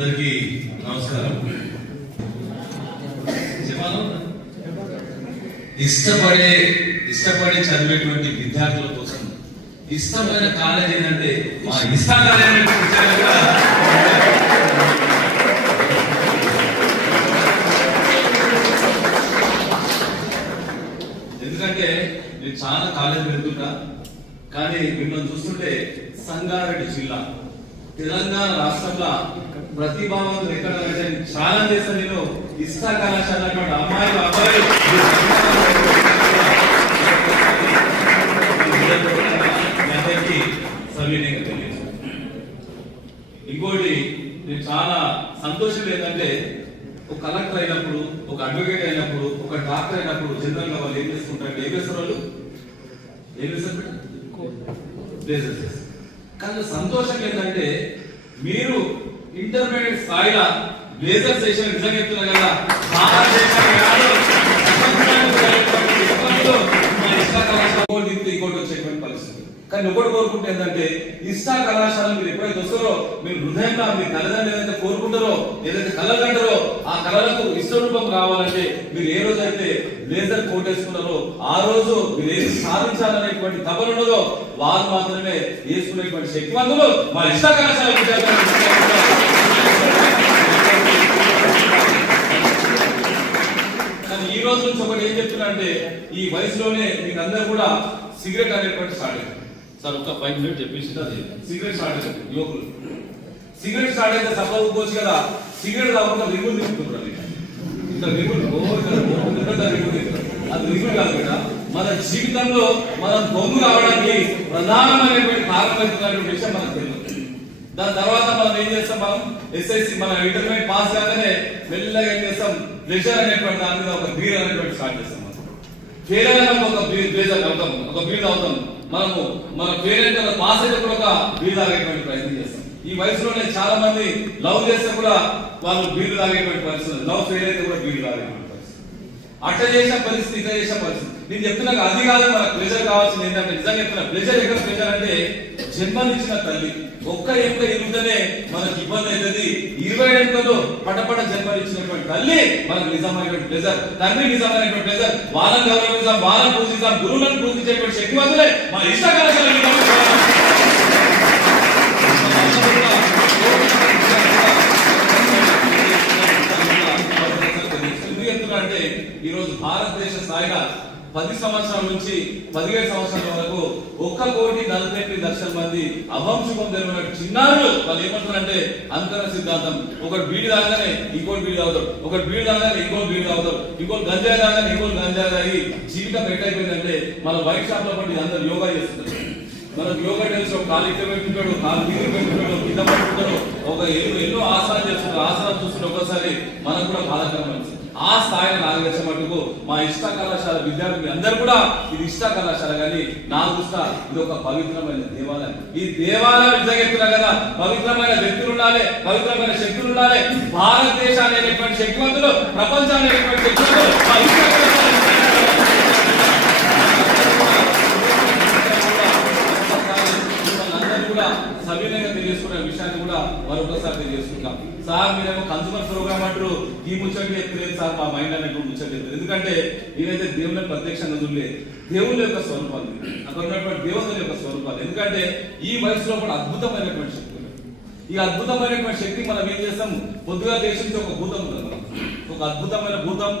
అందరికీ నమస్కారం. ఇష్టపడి చదివేటువంటి విద్యార్థుల కోసం ఇష్టమైన కాలేజ్ ఏంటంటే మా ఇష్ట కాలేజ్. ఎందుకంటే నేను చాలా కాలేజ్ వెళ్తుంటా, కానీ మిమ్మల్ని చూస్తుంటే సంగారెడ్డి జిల్లా తెలంగాణ రాష్ట్రంలో ప్రతిభావంతులు ఎక్కడ చాలా చేస్తాను. నేను ఇష్ట కళాశాల అమ్మాయిలు అబ్బాయిలు సవినయంగా తెలియదు. ఇంకోటి నేను చాలా సంతోషం ఏంటంటే ఒక కలెక్టర్ అయినప్పుడు, ఒక అడ్వకేట్ అయినప్పుడు, ఒక డాక్టర్ అయినప్పుడు జనరల్ గా వాళ్ళు ఏం చేసుకుంటారు? ఏం చేస్తారు? వాళ్ళు ఏం చేస్తారు? కానీ సంతోషం ఏంటంటే మీరు ఇంటర్మీడియట్ స్థాయిలో లేజర్ సెషన్ నిజంగా చెప్తున్నా కదా, ఇంకోటి వచ్చేటువంటి పరిస్థితి. కానీ ఒకటి కోరుకుంటే ఏంటంటే ఇష్టా కళాశాల మీరు ఎప్పుడైతే వస్తారో మీరు హృదయంగా మీ తల్లిదండ్రులు ఏదైతే కోరుకుంటారో, ఏదైతే కళలు అంటారో ఆ కళలకు ఇష్టరూపం కావాలంటే మీరు ఏ రోజైతే లేజర్ కోట్ వేసుకున్నారో ఆ రోజు మీరు ఏది సాధించాలనేటువంటి తపన ఉన్నదో వారు మాత్రమే వేసుకునేటువంటి శక్తివంతులు మా ఇష్ట కళాశాల విద్యార్థులు. కానీ ఈ రోజు నుంచి ఒకటి ఏం చెప్తున్నా అంటే ఈ వయసులోనే మీకు అందరూ కూడా సిగరెట్ అనేటువంటి స్టార్ట్ అయింది. సార్ ఒక 5 మినిట్ చెప్పేసి సిగరెట్ స్టార్ట్ అయింది. యువకులు సిగరెట్ స్టార్ట్ అయితే సపోవచ్చు కదా, సిగరెట్ తాగకుండా రిగులు తీసుకుంటారు. ఇట్లా రిగులు అది రిగులు కాదు కదా. మన జీవితంలో మనం దొంగ కావడానికి ప్రధానమైనటువంటి కారణమైనటువంటి విషయం మనకు తెలియదు. దాని తర్వాత మనం ఏం చేస్తాం? మనం ఎస్ఐసి మన ఇంటర్మీడియట్ పాస్ కాగానే మెల్లగా ఏం చేస్తాం? ప్రెషర్ అనేటువంటి దాని మీద ఒక బీర్ అనేటువంటి స్టార్ట్ చేస్తాం. ఫెయిల్ అయినా ఒక బీర్ అవుతాం, ఒక బీర్ అవుతాం. మనము మన ఫెయిల్ అయితే పాస్ అయితే కూడా ఒక బీర్ తాగేటువంటి ప్రయత్నం చేస్తాం. ఈ వయసులోనే చాలా మంది లవ్ చేస్తే కూడా వాళ్ళు బీర్లు తాగేటువంటి పరిస్థితి, లవ్ ఫెయిల్ అయితే కూడా బీర్లు తాగేటువంటి పరిస్థితి. అట్లా చేసిన పరిస్థితి, ఇట్లా చేసిన పరిస్థితి. నేను చెప్తున్నా అది కాదు మనకు ప్లెజర్ కావాల్సింది ఏంటంటే, నిజంగా చెప్తున్నా ప్లెజర్ ఎక్కడ ప్లెజర్ అంటే జన్మనిచ్చిన తల్లి ఒక్క ఎంపిక ఎదుగుతూనే మనకు ఇబ్బంది అవుతుంది. 20 ఎంపికలు పటపట జన్మనిచ్చినటువంటి తల్లి మనకు నిజమైనటువంటి ప్లెజర్, తండ్రి నిజమైనటువంటి ప్లెజర్. వాళ్ళని గౌరవించాం, వాళ్ళని పూజించాం, గురువులను పూజించేటువంటి శక్తివంతులే మా ఇష్ట కళాశాల. అంటే ఈ రోజు భారతదేశ స్థాయిగా 10 సంవత్సరాల నుంచి 17 సంవత్సరాల వరకు 1,48,00,000 మంది అభంశుభం జరిగిన చిన్నారులు వాళ్ళు ఏమంటారంటే అంతర సిద్ధాంతం. ఒకటి బీడి తాగానే ఇంకోటి బీడి తాగుతారు, ఒకటి బీడి తాగానే ఇంకోటి బీడి తాగుతారు, ఇంకోటి గంజాయి తాగానే ఇంకోటి గంజాయి తాగి జీవితం ఎట్లయిపోయిందంటే మన వైట్ షాప్ లో పడి అందరూ యోగా చేస్తున్నారు. మనకు యోగా తెలిసి ఒక కాలు ఇక్కడ పెట్టుకుంటాడు, కాలు దిగులు పెట్టుకుంటాడు, కింద పట్టుకుంటాడు, ఒక ఎన్నో ఆసనాలు చేస్తున్నారు. ఆసనాలు చూస్తుంటే ఒకసారి మనకు కూడా బాధాకరం. ఆ స్థాయిని నాకు తెచ్చే మటుకు మా ఇష్ట కళాశాల విద్యార్థులు అందరూ కూడా ఇది ఇష్ట కళాశాల కానీ నా దృష్ట్యా ఇది ఒక పవిత్రమైన దేవాలయం. ఈ దేవాలయం నిజంగా చెప్తున్నా కదా, పవిత్రమైన వ్యక్తులు ఉండాలి, పవిత్రమైన శక్తులు ఉండాలి. భారతదేశాన్ని అనేటువంటి శక్తివంతులు, ప్రపంచాన్ని అనేటువంటి శక్తివంతులు మా ఇష్ట సవినయంగా తెలియజేసుకునే విషయాన్ని కూడా మరొకసారి తెలియజేసుకుంటాం. సార్ మీరేమో కన్సూమర్ ప్రోగ్రామ్ అంటారు, ఈ ముచ్చటి చెప్తలేదు సార్, మా మైండ్ అనేటువంటి ముచ్చటి చెప్తుంది. ఎందుకంటే నేనైతే దేవుళ్ళని ప్రత్యక్షంగా చూడలేదు. దేవుళ్ళ యొక్క స్వరూపాలు, అక్కడ ఉన్నటువంటి దేవతల యొక్క స్వరూపాలు. ఎందుకంటే ఈ వయసులో కూడా అద్భుతమైనటువంటి శక్తి, ఈ అద్భుతమైనటువంటి శక్తి మనం ఏం చేస్తాం? పొద్దుగా దేశించి ఒక భూతం ఉంటుంది, ఒక అద్భుతమైన భూతం.